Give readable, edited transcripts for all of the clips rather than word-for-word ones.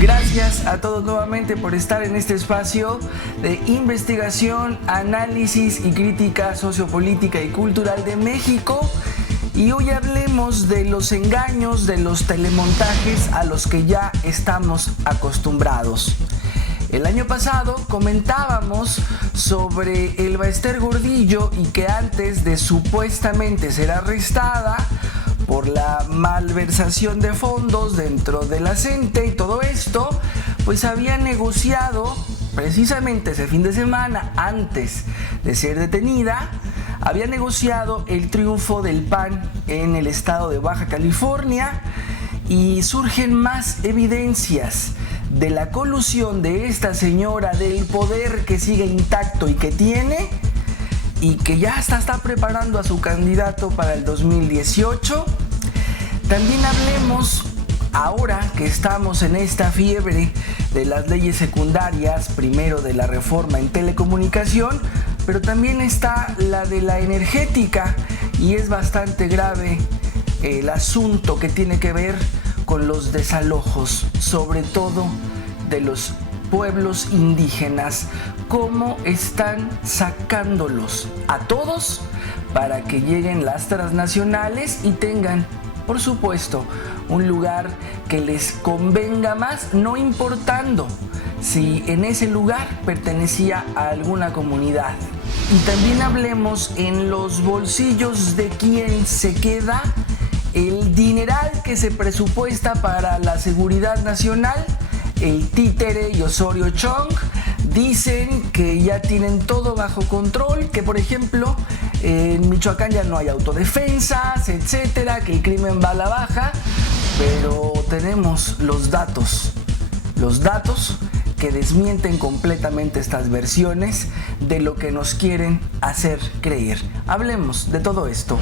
Gracias a todos nuevamente por estar en este espacio de investigación, análisis y crítica sociopolítica y cultural de México. Y hoy hablemos de los engaños, de los telemontajes a los que ya estamos acostumbrados. El año pasado comentábamos sobre Elba Ester Gordillo y que antes de supuestamente ser arrestada por la malversación de fondos dentro de la CENTE y todo esto, pues había negociado precisamente ese fin de semana, antes de ser detenida, había negociado el triunfo del PAN en el estado de Baja California y surgen más evidencias de la colusión de esta señora, del poder que sigue intacto y que tiene, y que ya está preparando a su candidato para el 2018. También hablemos, ahora que estamos en esta fiebre de las leyes secundarias, primero de la reforma en telecomunicación, pero también está la de la energética, y es bastante grave el asunto que tiene que ver con los desalojos, sobre todo de los pueblos indígenas, cómo están sacándolos a todos para que lleguen las transnacionales y tengan, por supuesto, un lugar que les convenga más, no importando si en ese lugar pertenecía a alguna comunidad. Y también hablemos en los bolsillos de quien se queda el dineral que se presupuesta para la seguridad nacional. El títere y Osorio Chong dicen que ya tienen todo bajo control, que por ejemplo en Michoacán ya no hay autodefensas, etcétera, que el crimen va a la baja, pero tenemos los datos que desmienten completamente estas versiones de lo que nos quieren hacer creer. Hablemos de todo esto.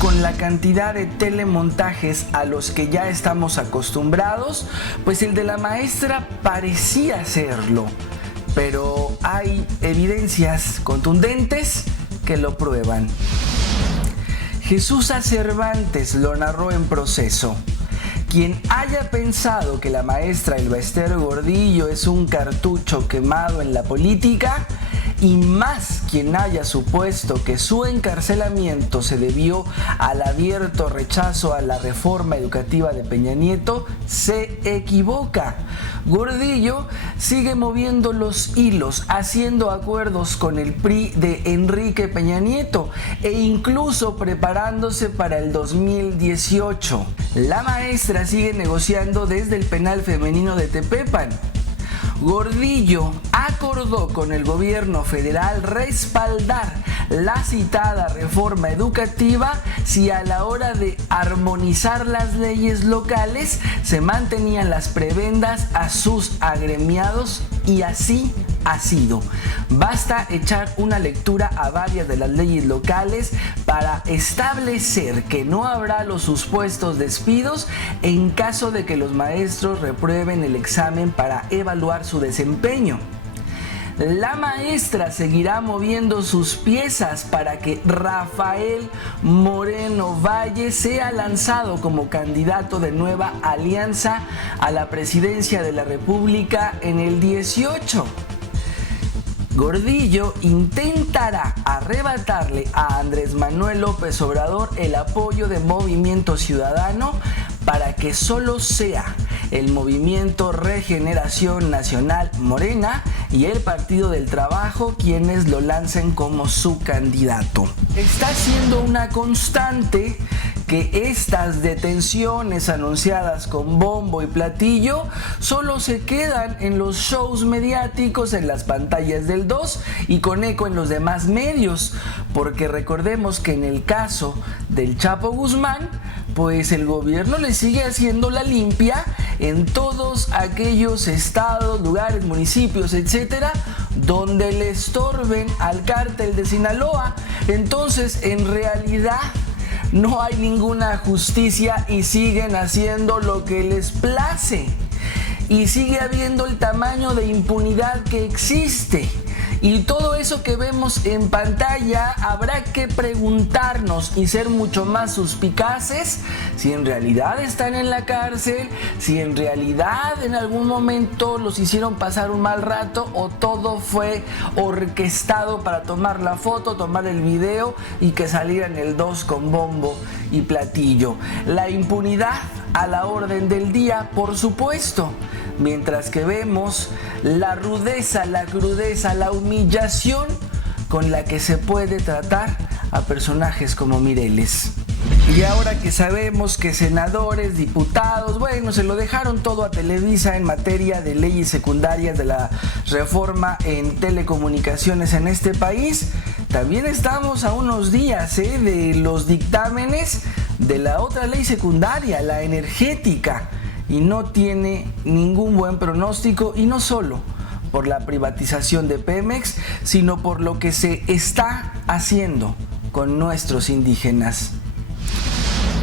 Con la cantidad de telemontajes a los que ya estamos acostumbrados, pues el de la maestra parecía serlo, pero hay evidencias contundentes que lo prueban. Jesús Cervantes lo narró en Proceso. Quien haya pensado que la maestra Elba Ester Gordillo es un cartucho quemado en la política, y más quien haya supuesto que su encarcelamiento se debió al abierto rechazo a la reforma educativa de Peña Nieto, se equivoca. Gordillo sigue moviendo los hilos, haciendo acuerdos con el PRI de Enrique Peña Nieto e incluso preparándose para el 2018. La maestra sigue negociando desde el penal femenino de Tepepan. Gordillo acordó con el gobierno federal respaldar la citada reforma educativa si a la hora de armonizar las leyes locales se mantenían las prebendas a sus agremiados, y así ha sido. Basta echar una lectura a varias de las leyes locales para establecer que no habrá los supuestos despidos en caso de que los maestros reprueben el examen para evaluar su desempeño. La maestra seguirá moviendo sus piezas para que Rafael Moreno Valle sea lanzado como candidato de Nueva Alianza a la presidencia de la República en el 18. Gordillo intentará arrebatarle a Andrés Manuel López Obrador el apoyo de Movimiento Ciudadano para que solo sea el Movimiento Regeneración Nacional Morena y el Partido del Trabajo quienes lo lancen como su candidato. Está siendo una constante que estas detenciones anunciadas con bombo y platillo solo se quedan en los shows mediáticos, en las pantallas del 2 y con eco en los demás medios, porque recordemos que en el caso del Chapo Guzmán, pues el gobierno le sigue haciendo la limpia en todos aquellos estados, lugares, municipios, etcétera, donde le estorben al cártel de Sinaloa. Entonces, en realidad, no hay ninguna justicia y siguen haciendo lo que les place. Y sigue habiendo el tamaño de impunidad que existe. Y todo eso que vemos en pantalla habrá que preguntarnos y ser mucho más suspicaces si en realidad están en la cárcel, si en realidad en algún momento los hicieron pasar un mal rato o todo fue orquestado para tomar la foto, tomar el video y que salieran el 2 con bombo y platillo. La impunidad a la orden del día, por supuesto. Mientras que vemos la rudeza, la crudeza, la humillación con la que se puede tratar a personajes como Mireles. Y ahora que sabemos que senadores, diputados, bueno, se lo dejaron todo a Televisa en materia de leyes secundarias de la reforma en telecomunicaciones en este país, también estamos a unos días de los dictámenes de la otra ley secundaria, la energética. Y no tiene ningún buen pronóstico, y no solo por la privatización de Pemex, sino por lo que se está haciendo con nuestros indígenas.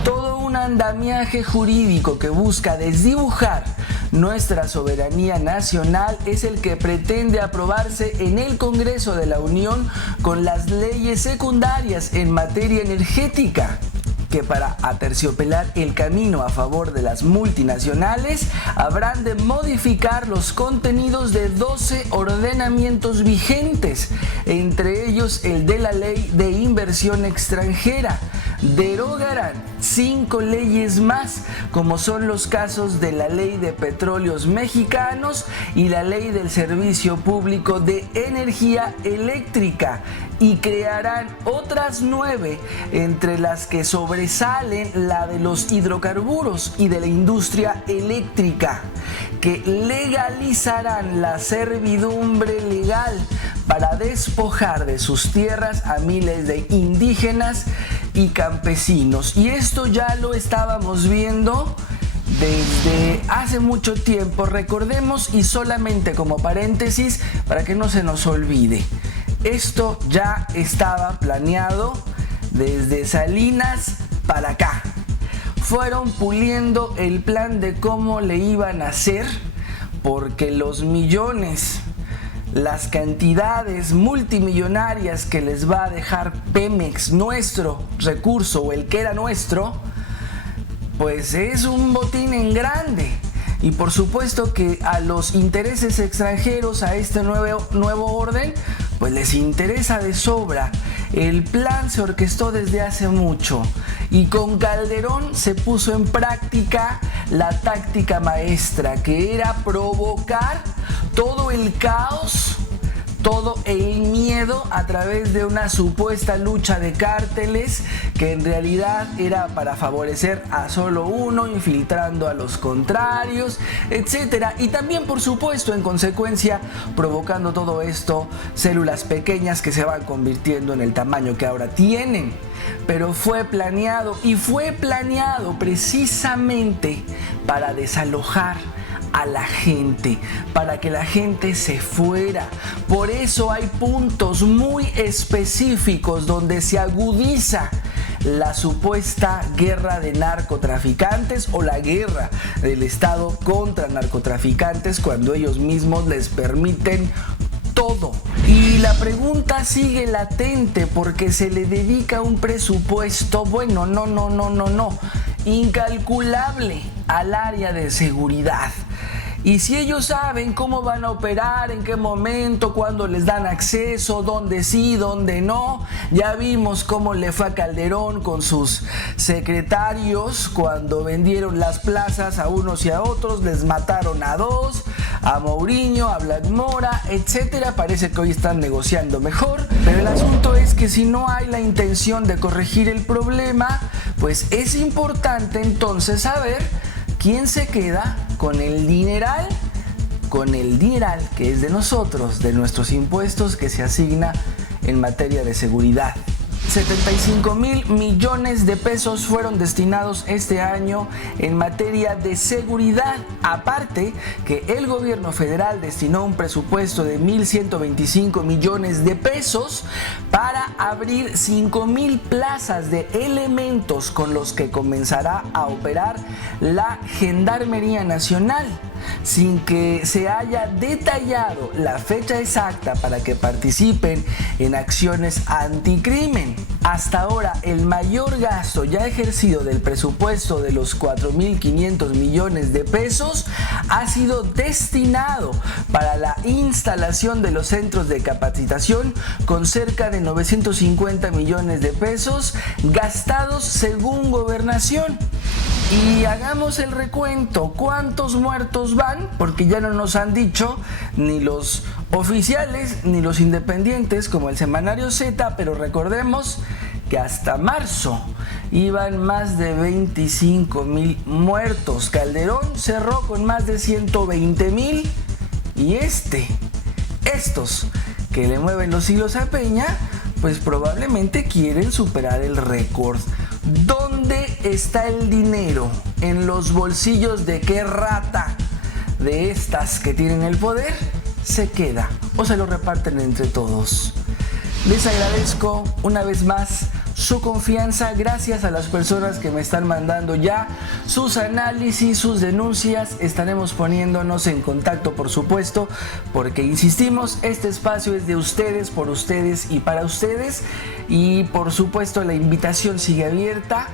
Todo un andamiaje jurídico que busca desdibujar nuestra soberanía nacional es el que pretende aprobarse en el Congreso de la Unión con las leyes secundarias en materia energética, que para aterciopelar el camino a favor de las multinacionales habrán de modificar los contenidos de 12 ordenamientos vigentes, entre ellos el de la Ley de Inversión Extranjera. Derogarán 5 leyes más, como son los casos de la Ley de Petróleos Mexicanos y la Ley del Servicio Público de Energía Eléctrica, y crearán otras 9, entre las que sobresalen la de los hidrocarburos y de la industria eléctrica, que legalizarán la servidumbre legal para despojar de sus tierras a miles de indígenas y campesinos. Y esto ya lo estábamos viendo desde hace mucho tiempo. Recordemos, y solamente como paréntesis para que no se nos olvide, esto ya estaba planeado desde Salinas para acá. Fueron puliendo el plan de cómo le iban a hacer, porque los millones, las cantidades multimillonarias que les va a dejar Pemex, nuestro recurso o el que era nuestro, pues es un botín en grande. Y por supuesto que a los intereses extranjeros, a este nuevo orden, pues les interesa de sobra. El plan se orquestó desde hace mucho y con Calderón se puso en práctica la táctica maestra, que era provocar todo el caos, todo el miedo a través de una supuesta lucha de cárteles que en realidad era para favorecer a solo uno, infiltrando a los contrarios, etcétera. Y también, por supuesto, en consecuencia, provocando todo esto, células pequeñas que se van convirtiendo en el tamaño que ahora tienen. Pero fue planeado, y fue planeado precisamente para desalojar a la gente, para que la gente se fuera. Por eso hay puntos muy específicos donde se agudiza la supuesta guerra de narcotraficantes o la guerra del Estado contra narcotraficantes, cuando ellos mismos les permiten todo. Y la pregunta sigue latente, porque se le dedica un presupuesto, bueno, no, incalculable al área de seguridad. Y si ellos saben cómo van a operar, en qué momento, cuándo les dan acceso, dónde sí, dónde no. Ya vimos cómo le fue a Calderón con sus secretarios cuando vendieron las plazas a unos y a otros, les mataron a 2, a Mourinho, a Black Mora, etcétera. Parece que hoy están negociando mejor, pero el asunto es que si no hay la intención de corregir el problema, pues es importante entonces saber quién se queda con el dineral que es de nosotros, de nuestros impuestos, que se asigna en materia de seguridad. 75,000 millones de pesos fueron destinados este año en materia de seguridad. Aparte que el gobierno federal destinó un presupuesto de 1,125 millones de pesos para abrir 5,000 plazas de elementos con los que comenzará a operar la Gendarmería Nacional, sin que se haya detallado la fecha exacta para que participen en acciones anticrimen. Hasta ahora, el mayor gasto ya ejercido del presupuesto de los 4,500 millones de pesos ha sido destinado para la instalación de los centros de capacitación, con cerca de 950 millones de pesos gastados según Gobernación. Y hagamos el recuento, ¿cuántos muertos van? Porque ya no nos han dicho ni los oficiales ni los independientes como el semanario Z, pero recordemos que hasta marzo iban más de 25,000 muertos. Calderón cerró con más de 120,000 y estos que le mueven los hilos a Peña, pues probablemente quieren superar el récord. ¿Dónde está el dinero? ¿En los bolsillos de qué rata de estas que tienen el poder se queda o se lo reparten entre todos? Les agradezco una vez más su confianza, gracias a las personas que me están mandando ya sus análisis, sus denuncias. Estaremos poniéndonos en contacto, por supuesto, porque insistimos, este espacio es de ustedes, por ustedes y para ustedes, y por supuesto la invitación sigue abierta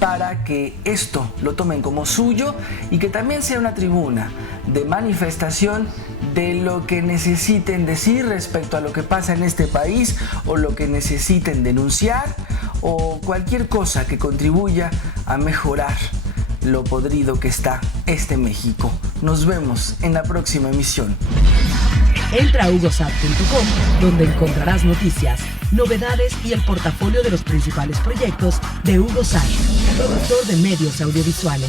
para que esto lo tomen como suyo y que también sea una tribuna de manifestación de lo que necesiten decir respecto a lo que pasa en este país, o lo que necesiten denunciar, o cualquier cosa que contribuya a mejorar lo podrido que está este México. Nos vemos en la próxima emisión. Entra a hugosat.com, donde encontrarás noticias, novedades y el portafolio de los principales proyectos de Hugo Sat, productor de medios audiovisuales.